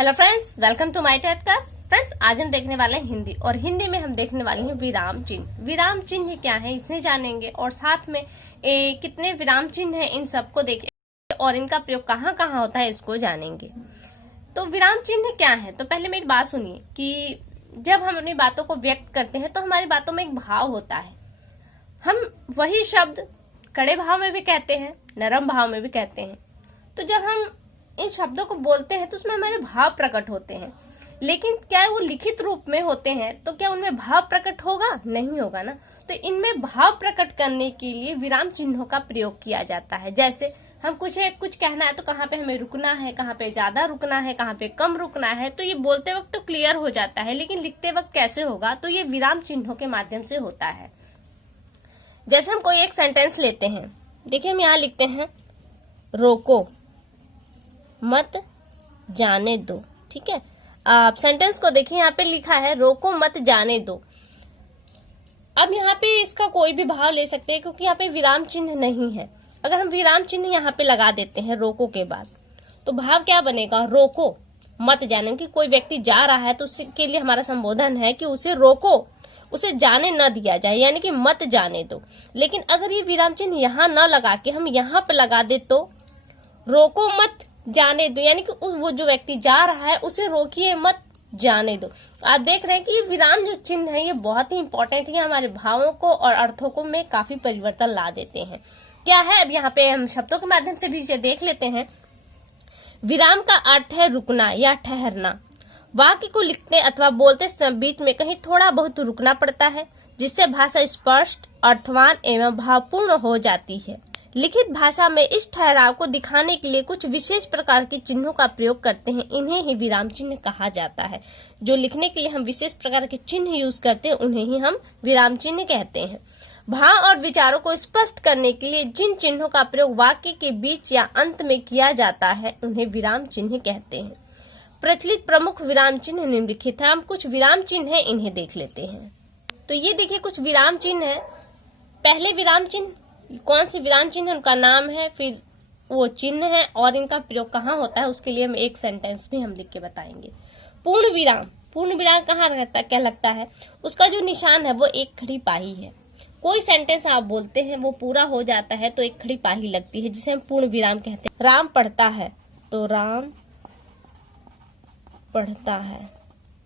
Hello friends, welcome to my TET class. Friends, आज हम देखने वाले हैं हिंदी और हिंदी में हम देखने वाले हैं विराम चिन्ह। विराम चिन्ह क्या है इसमें जानेंगे और साथ में कितने विराम चिन्ह हैं इन सबको देखेंगे और इनका प्रयोग कहाँ कहाँ होता है इसको जानेंगे। तो विराम चिन्ह क्या है, तो पहले मेरी बात सुनिए कि जब हम अपनी बातों को व्यक्त करते हैं तो हमारी बातों में एक भाव होता है। हम वही शब्द कड़े भाव में भी कहते हैं, नरम भाव में भी कहते हैं। तो जब हम इन शब्दों को बोलते हैं तो उसमें हमारे भाव प्रकट होते हैं, लेकिन क्या वो लिखित रूप में होते हैं तो क्या उनमें भाव प्रकट होगा? नहीं होगा ना। तो इनमें भाव प्रकट करने के लिए विराम चिन्हों का प्रयोग किया जाता है। जैसे हम कुछ कहना है तो कहाँ पे हमें रुकना है, कहाँ पे ज्यादा रुकना है, कहाँ पे कम रुकना है, तो ये बोलते वक्त तो क्लियर हो जाता है, लेकिन लिखते वक्त कैसे होगा? तो ये विराम चिन्हों के माध्यम से होता है। जैसे हम कोई एक सेंटेंस लेते हैं, देखिए हम यहाँ लिखते हैं रोको मत जाने दो। ठीक है, आप सेंटेंस को देखिए, यहाँ पे लिखा है रोको मत जाने दो। अब यहाँ पे इसका कोई भी भाव ले सकते हैं क्योंकि यहाँ पे विराम चिन्ह नहीं है। अगर हम विराम चिन्ह यहाँ पे लगा देते हैं रोको के बाद, तो भाव क्या बनेगा? रोको मत जाने। कि कोई व्यक्ति जा रहा है तो उसके लिए हमारा संबोधन है कि उसे रोको, उसे जाने न दिया जाए, यानी कि मत जाने दो। लेकिन अगर ये विराम चिन्ह यहाँ न लगा के हम यहाँ पे लगा दे तो रोको मत जाने दो, यानी कि वो जो व्यक्ति जा रहा है उसे रोकिए मत जाने दो। आप देख रहे हैं कि ये विराम जो चिन्ह है ये बहुत ही इंपॉर्टेंट है, हमारे भावों को और अर्थों को में काफी परिवर्तन ला देते हैं। क्या है, अब यहाँ पे हम शब्दों के माध्यम से भी इसे देख लेते हैं। विराम का अर्थ है रुकना या ठहरना। वाक्य को लिखते अथवा बोलते समय बीच में कहीं थोड़ा बहुत रुकना पड़ता है, जिससे भाषा स्पष्ट, अर्थवान एवं भावपूर्ण हो जाती है। लिखित भाषा में इस ठहराव को दिखाने के लिए कुछ विशेष प्रकार के चिन्हों का प्रयोग करते हैं, इन्हें ही विराम चिन्ह कहा जाता है। जो लिखने के लिए हम विशेष प्रकार के चिन्ह यूज करते हैं उन्हें ही हम विराम चिन्ह कहते हैं। भाव और विचारों को स्पष्ट करने के लिए जिन चिन्हों का प्रयोग वाक्य के बीच या अंत में किया जाता है उन्हें विराम चिन्ह कहते हैं। प्रचलित प्रमुख विराम चिन्ह निम्नलिखित है। हम कुछ विराम चिन्ह है इन्हें देख लेते हैं। तो ये देखिए कुछ विराम चिन्ह है। पहले विराम चिन्ह कौन से विराम चिन्ह, उनका नाम है, फिर वो चिन्ह है और इनका प्रयोग कहाँ होता है उसके लिए हम एक सेंटेंस भी हम लिख के बताएंगे। पूर्ण विराम, पूर्ण विराम कहाँ रहता है, क्या लगता है? उसका जो निशान है वो एक खड़ी पाही है। कोई सेंटेंस आप बोलते हैं वो पूरा हो जाता है तो एक खड़ी पाही लगती है, जिसे हम पूर्ण विराम कहते हैं। राम पढ़ता है तो राम पढ़ता है,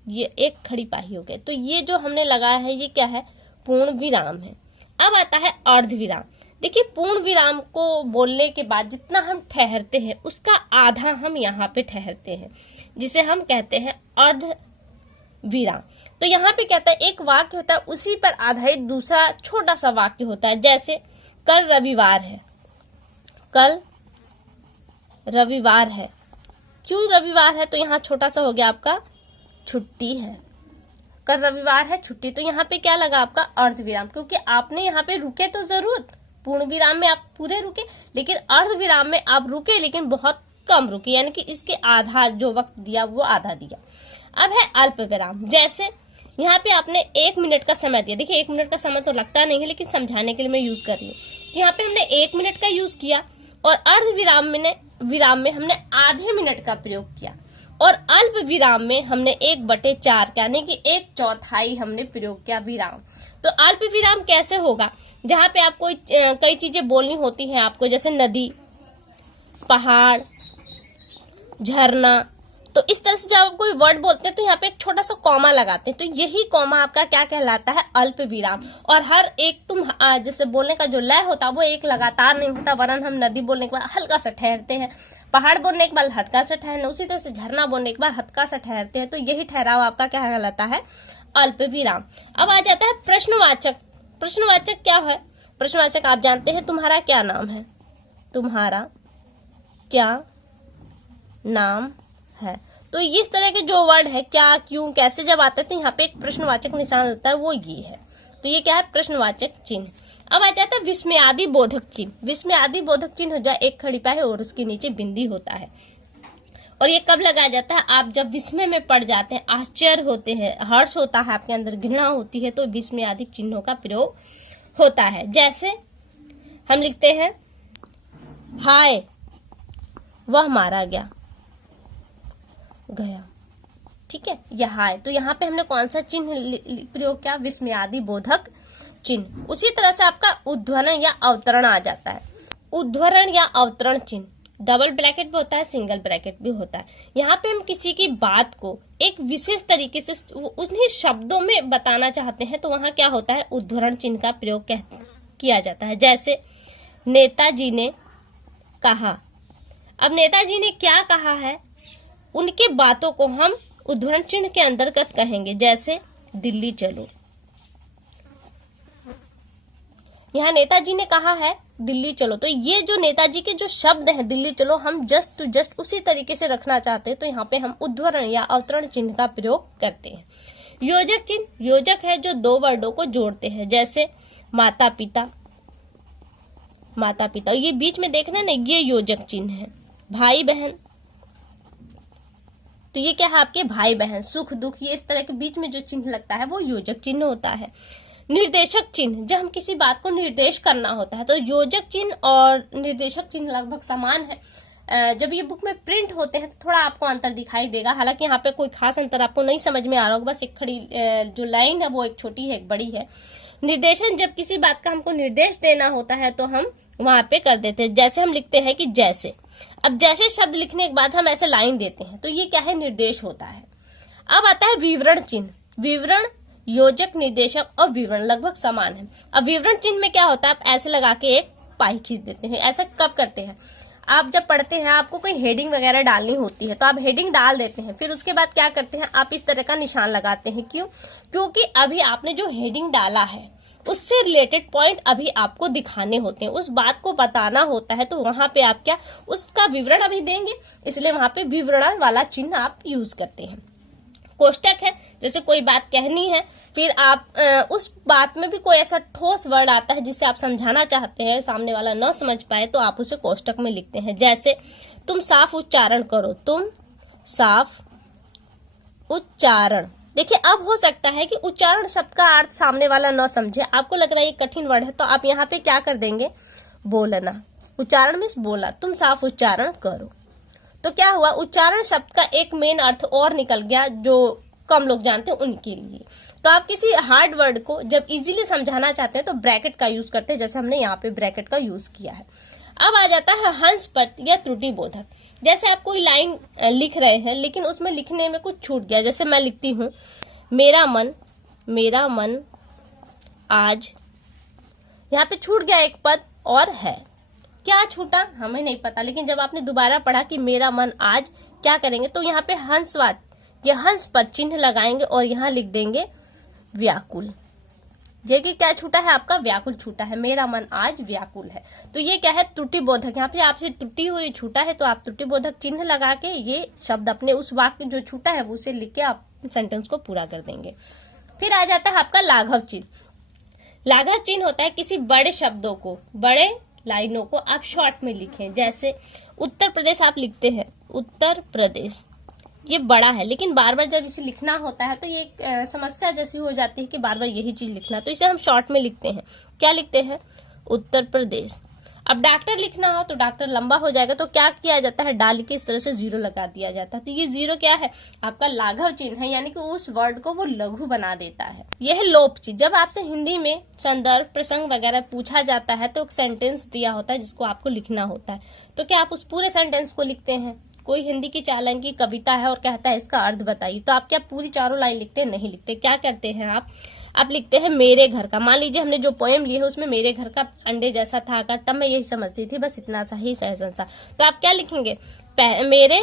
ये एक खड़ी पाही हो गई। तो ये जो हमने लगाया है ये क्या है? पूर्ण विराम है। अब आता है अर्ध विराम। देखिए पूर्ण विराम को बोलने के बाद जितना हम ठहरते हैं उसका आधा हम यहाँ पे ठहरते हैं, जिसे हम कहते हैं अर्ध विराम। तो यहाँ पे कहता है एक वाक्य होता है, उसी पर आधारित दूसरा छोटा सा वाक्य होता है। जैसे कल रविवार है, कल रविवार है। क्यों रविवार है? तो यहाँ छोटा सा हो गया आपका छुट्टी है। कल रविवार है, छुट्टी। तो यहाँ पे क्या लगा आपका? अर्ध विराम, क्योंकि आपने यहाँ पे रुके तो जरूर, पूर्ण विराम में आप पूरे रुके, लेकिन अर्ध विराम में आप रुके लेकिन बहुत कम रुके, यानी कि इसके आधा जो वक्त दिया वो आधा दिया। अब है अल्प विराम। जैसे यहाँ पे आपने 1 मिनट का समय दिया। देखिए 1 मिनट का समय तो लगता नहीं है, लेकिन समझाने के लिए मैं यूज कर रही हूँ कि यहाँ पे हमने 1 मिनट का यूज किया और अर्ध विराम में हमने आधे मिनट का प्रयोग किया और अल्प विराम में हमने 1/4 यानी कि 1/4 हमने प्रयोग किया विराम। तो अल्प विराम कैसे होगा? जहाँ पे आपको कई चीजें बोलनी होती हैं आपको, जैसे नदी, पहाड़, झरना, तो इस तरह से जब आप कोई वर्ड बोलते हैं तो यहाँ पे एक छोटा सा कॉमा लगाते हैं, तो यही कॉमा आपका क्या कहलाता है? अल्प विराम। और हर एक जैसे बोलने का जो लय होता है वो एक लगातार नहीं होता, वरन हम नदी बोलने के बाद हल्का सा ठहरते हैं, पहाड़ बोलने के बाद हल्का सा ठहरना, उसी तरह से झरना बोलने के बाद हल्का सा ठहरते हैं। तो यही ठहराव आपका क्या कहलाता है? अल्प विराम। अब आ जाता है प्रश्नवाचक। प्रश्नवाचक क्या है? प्रश्नवाचक आप जानते हैं, तुम्हारा क्या नाम है, तुम्हारा क्या नाम है। तो इस तरह के जो वर्ड है क्या, क्यों, कैसे जब आते हैं तो यहाँ पे एक प्रश्नवाचक निशान होता है, वो ये है। तो ये क्या है? प्रश्नवाचक चिन्ह। अब आ जाता है विस्मयादि बोधक चिन्ह। विस्मयादि बोधक चिन्ह हो जाए एक खड़ी पाही और उसके नीचे बिंदी होता है। और ये कब लगाया जाता है? आप जब विस्मय में पड़ जाते हैं, आश्चर्य होते हैं, हर्ष होता है, आपके अंदर घृणा होती है, तो विस्मयादि चिन्हों का प्रयोग होता है। जैसे हम लिखते हैं हाय वह मारा गया, गया। ठीक है, यहाँ है तो यहाँ पे हमने कौन सा चिन्ह प्रयोग किया, विस्मयादि बोधक चिन्ह। उसी तरह से आपका उद्धरण या अवतरण आ जाता है। उद्धरण या अवतरण चिन्ह डबल ब्रैकेट भी होता है, सिंगल ब्रैकेट भी होता है। यहाँ पे हम किसी की बात को एक विशेष तरीके से उन्हीं शब्दों में बताना चाहते हैं तो वहां क्या होता है, उद्धरण चिन्ह का प्रयोग किया जाता है। जैसे नेताजी ने कहा, अब नेताजी ने क्या कहा है, उनके बातों को हम उद्धरण चिन्ह के अंतर्गत कहेंगे। जैसे दिल्ली चलो, यहाँ नेताजी ने कहा है दिल्ली चलो, तो ये जो नेताजी के जो शब्द हैं दिल्ली चलो, हम जस्ट टू जस्ट उसी तरीके से रखना चाहते हैं तो यहाँ पे हम उद्धरण या अवतरण चिन्ह का प्रयोग करते हैं। योजक चिन्ह, योजक है जो दो वर्डों को जोड़ते हैं। जैसे माता पिता, माता पिता, ये बीच में देखना ना, ये योजक चिन्ह है। भाई बहन, तो ये क्या है आपके भाई बहन। सुख दुख, ये इस तरह के बीच में जो चिन्ह लगता है वो योजक चिन्ह होता है। निर्देशक चिन्ह, जब हम किसी बात को निर्देश करना होता है तो योजक चिन्ह और निर्देशक चिन्ह लगभग समान है। जब ये बुक में प्रिंट होते हैं तो थोड़ा आपको अंतर दिखाई देगा, हालांकि यहाँ पे कोई खास अंतर आपको नहीं समझ में आ रहा होगा, बस एक खड़ी जो लाइन है वो एक छोटी है एक बड़ी है। निर्देशन, जब किसी बात का हमको निर्देश देना होता है तो हम वहां पे कर देते हैं। जैसे हम लिखते हैं कि जैसे, अब जैसे शब्द लिखने के बाद हम ऐसे लाइन देते हैं तो ये क्या है, निर्देश होता है। अब आता है विवरण चिन्ह। विवरण, योजक, निर्देशक और विवरण लगभग समान है। अब विवरण चिन्ह में क्या होता है, आप ऐसे लगा के एक पाई खींच देते हैं। ऐसा कब करते हैं, आप जब पढ़ते हैं आपको कोई हेडिंग वगैरह डालनी होती है तो आप हेडिंग डाल देते हैं, फिर उसके बाद क्या करते हैं, आप इस तरह का निशान लगाते हैं। क्यों, क्योंकि अभी आपने जो हेडिंग डाला है उससे रिलेटेड पॉइंट अभी आपको दिखाने होते हैं, उस बात को बताना होता है, तो वहां पे आप क्या उसका विवरण अभी देंगे, इसलिए वहां पे विवरण वाला चिन्ह आप यूज करते हैं। कोष्टक है, जैसे कोई बात कहनी है, फिर आप उस बात में भी कोई ऐसा ठोस वर्ड आता है जिसे आप समझाना चाहते हैं, सामने वाला न समझ पाए, तो आप उसे कोष्टक में लिखते हैं। जैसे तुम साफ उच्चारण करो, तुम साफ उच्चारण। देखिए, अब हो सकता है कि उच्चारण शब्द का अर्थ सामने वाला न समझे, आपको लग रहा है ये कठिन वर्ड है, तो आप यहाँ पे क्या कर देंगे, बोलना। उच्चारण मीन्स बोला, तुम साफ उच्चारण करो। तो क्या हुआ, उच्चारण शब्द का एक मेन अर्थ और निकल गया जो कम लोग जानते हैं उनके लिए। तो आप किसी हार्ड वर्ड को जब इजीली समझाना चाहते हैं तो ब्रैकेट का यूज करते हैं, जैसे हमने यहाँ पे ब्रैकेट का यूज किया है। अब आ जाता है हंस पद या त्रुटि बोधक। जैसे आप कोई लाइन लिख रहे हैं लेकिन उसमें लिखने में कुछ छूट गया, जैसे मैं लिखती हूँ मेरा मन आज, यहाँ पे छूट गया एक पद और है, क्या छूटा हमें नहीं पता, लेकिन जब आपने दोबारा पढ़ा कि मेरा मन आज, क्या करेंगे, तो यहाँ पे हंसवाद या हंस पद चिन्ह लगाएंगे और यहाँ लिख देंगे व्याकुल। ये कि क्या छूटा है आपका, व्याकुल छूटा है, मेरा मन आज व्याकुल है। तो ये क्या है, त्रुटि बोधक। यहाँ पे आपसे त्रुटि हुई छूटा है तो आप त्रुटि बोधक चिन्ह लगा के ये शब्द अपने उस वाक्य जो छूटा है उसे लिख के आप सेंटेंस को पूरा कर देंगे। फिर आ जाता है आपका लाघव चिन्ह। लाघव चिन्ह होता है किसी बड़े शब्दों को, बड़े लाइनों को आप शॉर्ट में लिखें। जैसे उत्तर प्रदेश आप लिखते हैं, उत्तर प्रदेश, ये बड़ा है लेकिन बार बार जब इसे लिखना होता है तो ये एक समस्या जैसी हो जाती है कि बार बार यही चीज लिखना, तो इसे हम शॉर्ट में लिखते हैं। क्या लिखते हैं, उत्तर प्रदेश। अब डॉक्टर लिखना हो तो डॉक्टर लंबा हो जाएगा, तो क्या किया जाता है, डाल के इस तरह से जीरो लगा दिया जाता है। तो ये जीरो क्या है, आपका लाघव चिन्ह है, यानी कि उस वर्ड को वो लघु बना देता है। यह है लोप चिन्ह। जब आपसे हिंदी में संदर्भ प्रसंग वगैरह पूछा जाता है तो एक सेंटेंस दिया होता है जिसको आपको लिखना होता है, तो क्या आप उस पूरे सेंटेंस को लिखते हैं। कोई हिंदी की चालन की कविता है और कहता है इसका अर्थ बताइए, तो आप क्या पूरी चारों लाइन लिखते हैं, नहीं लिखते। क्या करते हैं आप लिखते हैं मेरे घर का। मान लीजिए हमने जो पोएम ली है उसमें मेरे घर का अंडे जैसा था आकार, तब मैं यही समझती थी बस इतना सा ही सहजनसा, तो आप क्या लिखेंगे, मेरे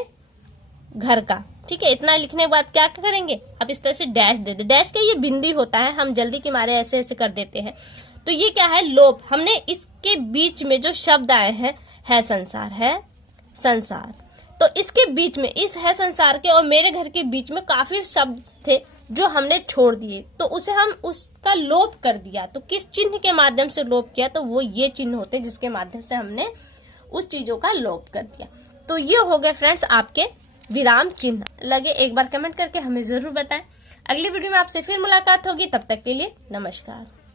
घर का। ठीक है, इतना लिखने के बाद क्या करेंगे, आप इस तरह से डैश दे दो। डैश का ये बिंदी होता है, हम जल्दी के मारे ऐसे ऐसे कर देते हैं। तो ये क्या है, लोप। हमने इसके बीच में जो शब्द आए हैं, है संसार, है संसार, तो इसके बीच में इस है संसार के और मेरे घर के बीच में काफी शब्द थे जो हमने छोड़ दिए, तो उसे हम उसका लोप कर दिया। तो किस चिन्ह के माध्यम से लोप किया, तो वो ये चिन्ह होते हैं जिसके माध्यम से हमने उस चीजों का लोप कर दिया। तो ये हो गए फ्रेंड्स आपके विराम चिन्ह। लगे एक बार कमेंट करके हमें जरूर बताएं। अगली वीडियो में आपसे फिर मुलाकात होगी, तब तक के लिए नमस्कार।